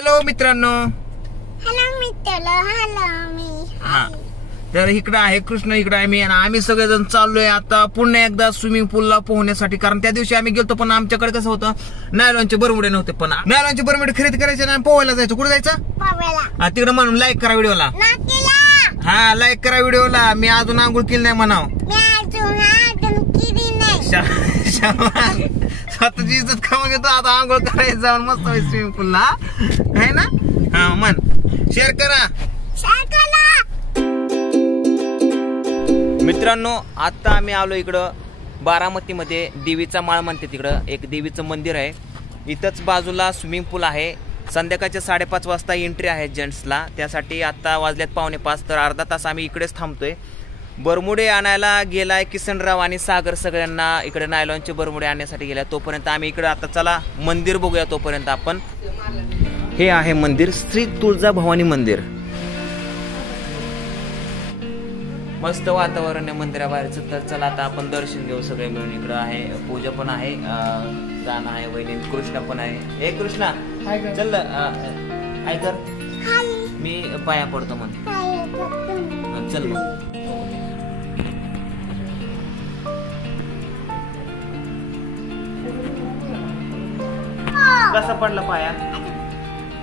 Hello मित्रांनो. हा तर इकडे आहे कृष्ण, इकडे आहे मी आणि आम्ही सगळेजण चाललोय आता पुन्हा एकदा स्विमिंग पूलला पोहण्यासाठी. कारण त्या दिवशी आम्ही गेलतो पण आमच्याकडे कसं होतं, नायलॉनचे बरमुडे नव्हते. पण नायलॉनचे बरमुडे खरेदी करायचे आणि पोहायला जायचं. कुठे जायचं? तिकडे म्हणून लाईक करा व्हिडिओला. हा लाईक करा व्हिडिओला. मी अजून आंघोळ केली नाही म्हणाव. स्वतःची इज्जत खाऊन घेतो आता. आंघोळ करायचं जाऊन मस्त स्विमिंग पूलला आहे ना. हा मन शेअर करा. मित्रांनो आता आम्ही आलो इकडं बारामतीमध्ये देवीचा माळ म्हणते. तिकडं एक देवीचं मंदिर आहे. इथंच बाजूला स्विमिंग पूल आहे. संध्याकाळच्या 5:30 वाजता एंट्री आहे जेंट्सला. त्यासाठी आता वाजल्यात 4:45. तर अर्धा तास आम्ही इकडेच थांबतोय. बरमुडे आणायला गेलाय किसनराव आणि सागर. सगळ्यांना इकडे नायलॉनचे बरमुडे आणण्यासाठी गेलाय. तोपर्यंत आम्ही इकडे आता चला मंदिर बघूया. तोपर्यंत आपण हे आहे मंदिर, श्री तुळजाभवानी मंदिर. मस्त वातावरण आहे मंदिराबाहेरचं. तर चला आता आपण दर्शन घेऊ सगळे मिळून. इकडं आहे पूजा पण आहे, गाणं आहे, वहिनी कृष्णा पण आहे. हे कृष्णा चल हाय कर. मी पाया पडतो म्हण. चल मग. कसा पडला पाया?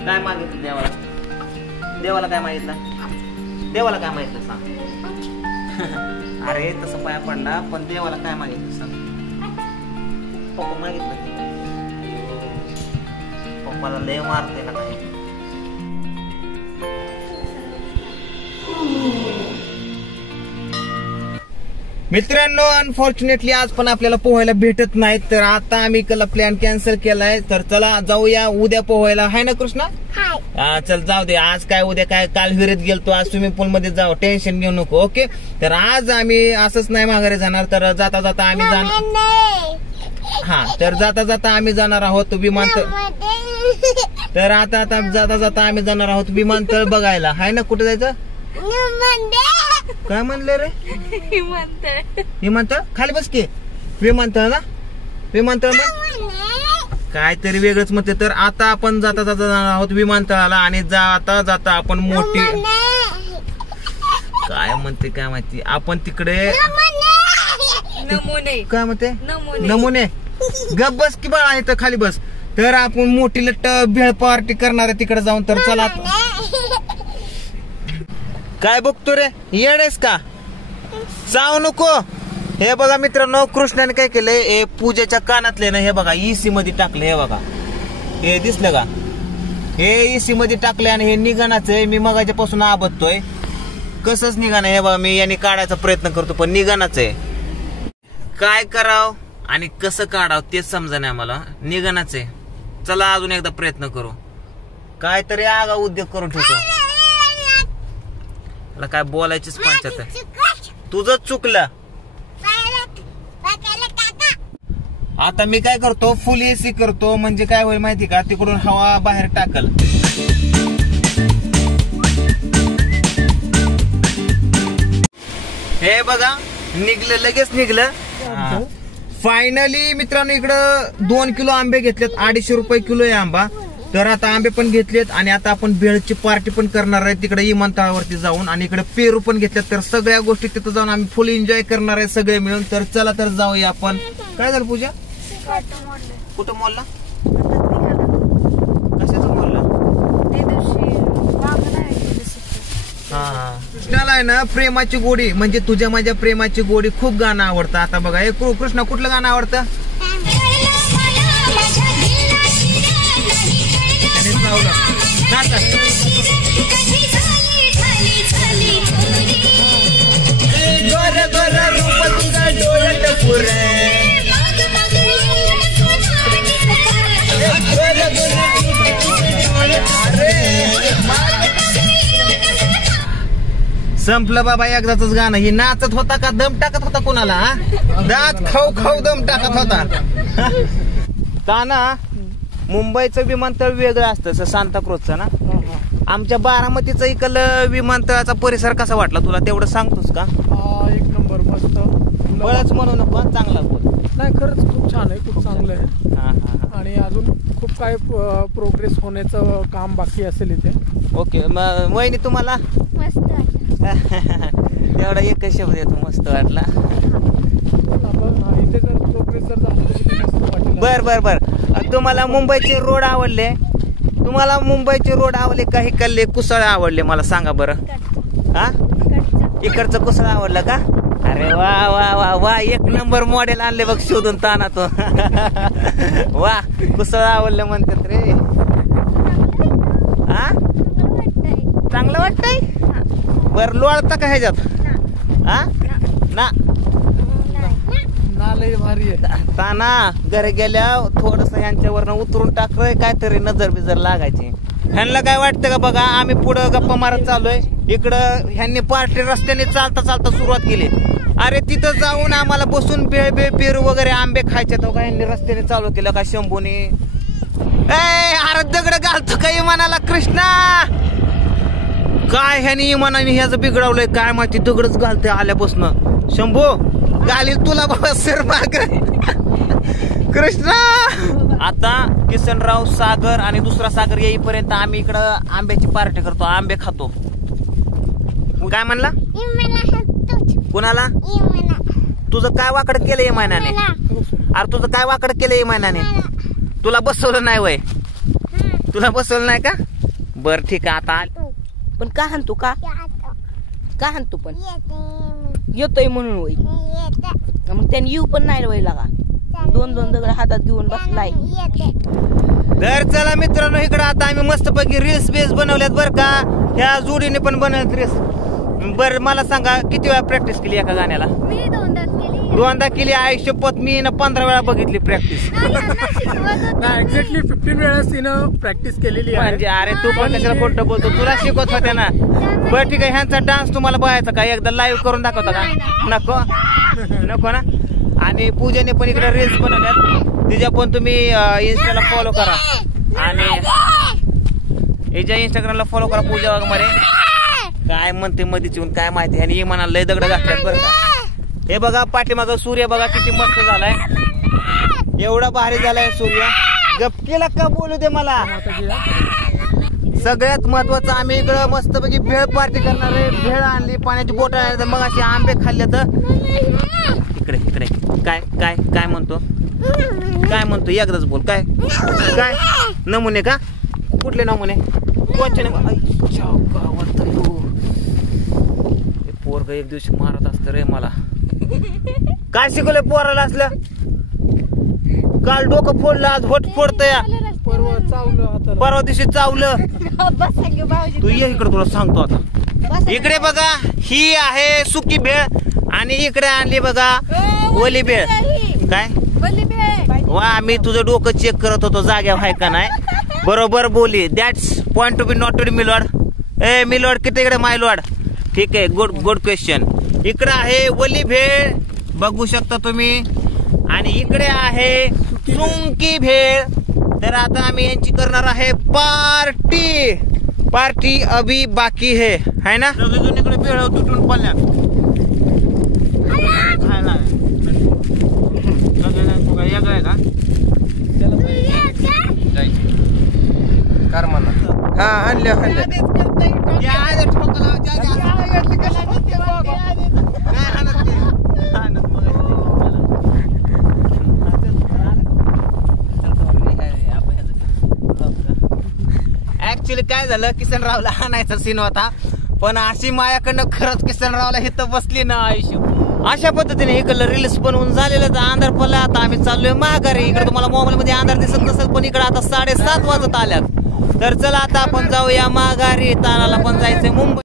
काय मागितलं देवाला? देवाला काय मागितलं? देवाला काय मागितलं सांग. अरे तसं पाया पडला पण देवाला काय मागितलं सांग. पप्पा मागितलं. पप्पाला लय मारते ना काही. मित्रांनो अनफॉर्च्युनेटली आज पण आपल्याला पोहायला भेटत नाही. तर आता आम्ही प्लॅन कॅन्सल केलाय. तर चला जाऊया उद्या पोहायला. हाय ना कृष्णा? चल जाऊ दे. आज काय उद्या काय, काल विहिरीत गेलतो, आज स्विमिंग पूल मध्ये जाऊ. टेन्शन घेऊ नको. ओके. तर आज आम्ही असंच नाही माघारी जाणार. तर जाता जाता आम्ही जाणार. हा तर जाता जाता आम्ही जाणार आहोत विमानतळ. तर आता जाता जाता आम्ही जाणार आहोत विमानतळ बघायला. हाय ना? कुठे जायचं? काय म्हणलं रे? विमानतळ खाली बस की. विमानतळ ना? विमानतळ काहीतरी वेगळंच म्हणते. तर आता आपण जाता जाता जाणार आहोत विमानतळाला. आणि जाता जाता आपण मोठी काय म्हणते काय माहिती आपण तिकडे काय म्हणते नमुने. गप बस की बाळा इथं खाली बस. तर आपण मोठी लट्ट भेळ पार्टी करणार आहे तिकडे जाऊन. तर चला. काय बघतो रे? येडेस का? जाऊ नको. हे बघा मित्रांनो कृष्णाने काय केलंय, हे पूजेच्या कानातले ना हे बघा इसी मध्ये टाकले. हे बघा हे दिसलं का? हे इसी मध्ये टाकले आणि हे निघाणाच आहे. मी मगाच्या पासून आबदतोय. कसंच निघाणं हे बघा. मी याने काढायचा प्रयत्न करतो पण निघाणाच आहे. काय कराव आणि कसं काढाव तेच समजा नाही मला. निघाणाच आहे. चला अजून एकदा प्रयत्न करू. काहीतरी आगा उद्योग करून ठेवतो. मला काय बोलायचीच पंचायत आहे. तुझं चुकलं. आता मी काय करतो, फुल एसी करतो. म्हणजे काय होईल माहिती का, तिकडून हवा बाहेर टाकल. हे बघा निघलं, लगेच निघलं. फायनली मित्रांनो इकडं 2 किलो आंबे घेतलेत. 250 रुपये किलो आहे आंबा. तर आता आंबे पण घेतलेत आणि आता आपण भेळची पार्टी पण करणार आहे तिकडे विमानतळावरती जाऊन. आणि इकडे पेरू पण घेतलेत. तर सगळ्या गोष्टी तिथं जाऊन आम्ही फुल एन्जॉय करणार आहे सगळे मिळून. तर चला तर जाऊया आपण. काय झालं पूजा? कुठं मोडला? कशाचं मोडलं? हा कृष्णाला आहे ना प्रेमाची गोडी म्हणजे तुझ्या माझ्या प्रेमाची गोडी खूप गाणं आवडतं. आता बघा हे कृष्णा कुठलं गाणं आवडतं? संपलं बाबा एकदाच गाणं. ही नाचत होता का दम टाकत होता कोणाला? दात खाऊ खाऊ दम टाकत होता. ताना मुंबईचं विमानतळ वेगळं असतं सांताक्रूजचं ना. आमच्या बारामतीचा इकडलं विमानतळाचा परिसर कसा वाटला तुला तेवढं सांगतोस का? एक नंबर मस्त. बळच म्हणू नको, चांगला बोल. नाही खरंच खूप छान आहे, खूप चांगलं आहे. हा हा आणि अजून खूप काय प्रोग्रेस होण्याचं काम बाकी असेल इथे. ओके. मग वहिनी तुम्हाला मस्त वाटलं. एवढा एकच शब्द येतो, मस्त वाटला. इथे जर प्रोग्रेस जर झाली तर मस्त वाटेल. बर बर बर. तुम्हाला मुंबईचे रोड आवडले? तुम्हाला मुंबईचे रोड आवडले का इकडले कुसळ आवडले? मला सांगा बरं. हा, इकडचं कुसळ आवडलं का? अरे वा वा वा वा, एक नंबर मॉडेल आणले बघ शोधून ताना तो. वा, कुसळ आवडलं म्हणतात रे. हा, चांगलं वाटतंय. बर, लोळता का ह्याच्यात? हा ना, लय भारी आहे. ताना घरी गेल्या थोडस ह्यांच्यावरनं उतरून टाकलंय, काहीतरी नजर बिजर लागायची. ह्यांना काय वाटतं का बघा, आम्ही पुढं गप्पा मारत चाललोय, इकडं ह्यांनी पार्टी रस्त्याने चालता चालता सुरुवात केली. अरे तिथं जाऊन आम्हाला बसून बेळ बेळ पेरू वगैरे आंबे खायचे, तो का ह्यांनी रस्त्याने चालू केलं का शंभूने? अरे दगड घालतो का इमानाला कृष्णा? काय ह्यानी इमानाने ह्याचं बिघडवलंय काय माहिती, दगडच घालतोय आल्यापासून. शंभू घालील तुला बाबा सर माग. कृष्णा, आता किसनराव सागर आणि दुसरा सागर येईपर्यंत आम्ही इकडं आंब्याची पार्टी करतो, आंबे खातो. काय म्हणला? कुणाला? तुझं काय वाकड केलंय इमानाने? अरे तुझं काय वाकड केलंय इमानाने? तुला बसवलं नाही वय? तुला बसवलं नाही का? बर ठीक आहे. आता पण का हाणतो? का हाणतो? पण येतोय म्हणून वय. मग त्याने येऊ पण नाही वय लागा. दोन दगड हातात घेऊन बसलाय. तर चला मित्रांनो, इकडे आता आम्ही मस्तपैकी रील्स बेस बनवल्यात बर का. ह्या जोडीने पण बनवल्यात रील्स. बर मला सांगा, किती वेळा प्रॅक्टिस केली एका गाण्याला? मी दोनदा केली. आयुष्यपत मी 15 वेळा बघितली प्रॅक्टिस. एक्झॅक्टली 15 वेळेस तिनं प्रॅक्टिस केलेली आहे. म्हणजे अरे तू पण कशाला खोटं बोलतो, तुला शिकवत होत्या ना. बरं ठीक आहे, ह्यांचा डान्स तुम्हाला बघायचा का? एकदा लाईव्ह करून दाखवता का? नको नको ना. आणि पूजेने पण इकडे रील्स बनवल्यात, तिच्या पण तुम्ही इन्स्टाला फॉलो करा आणि हिच्या इंस्टाग्रामला फॉलो करा, पूजा वाघमारे. काय म्हणते मधीच येऊन काय माहिती. आणि म्हणाला लय दगड घातल्यात बरं का. हे बघा पाठीमाग सूर्य बघा किती मस्त झालाय, एवढा भारी झालाय सूर्य. गपकेला का बोलू दे मला. सगळ्यात महत्वाचं, आम्ही इकडं मस्तपैकी भेळ पार्टी करणार आहे. भेळ आणली, पाण्याची बोटल आणली, मग असे आंबे खाल्ले. तर इकडे इकडे काय काय काय म्हणतो? काय म्हणतो? एकदाच बोल. काय काय नमुने का? कुठले नमुने? कोणचे? पोरग एक दिवशी मारत असत रे मला. काय शिकवलंय पोराला असलं? काल डोकं फोडलं, आज होट फोडतंय. परवा दिवशी चावलं. तू ये इकडे, तुला सांगतो आता. इकडे बघा, ही आहे सुकी भेळ आणि इकडे आणली बघा ओली भेळ. काय वा, मी तुझं डोकं चेक करत होतो जाग्यावर आहे का नाही. बरोबर बोली. That's point to be noted milord. ए मिलॉर्ड, किती इकडे माय लॉर्ड. ठीक आहे, गुड गुड क्वेश्चन. इकडे आहे ओली भेळ बघू शकता तुम्ही, आणि इकडे आहे सुंकी भेळ. तर आता आम्ही यांची करणार आहे पार्टी. पार्टी अभी बाकी है ना. इकडे भेळ तुटून पडल्या. हा आणल्या ऍक्च्युली काय झालं, किसनरावला आणायचा सीन होता, पण अशी मायाकडनं खरंच किसनरावला इथं बसली ना आयुष्य. अशा पद्धतीने इकडलं रील्स बनवून झालेलं अंधार पडला. आता आम्ही चाललोय माघारी. इकडे तुम्हाला मोबाईल मध्ये अंधार दिसत नसेल, पण इकडे आता 7:30 वाजत आल्यात. तर चला आता आपण जाऊया माघारी. तानाला पण जायचंय मुंबई.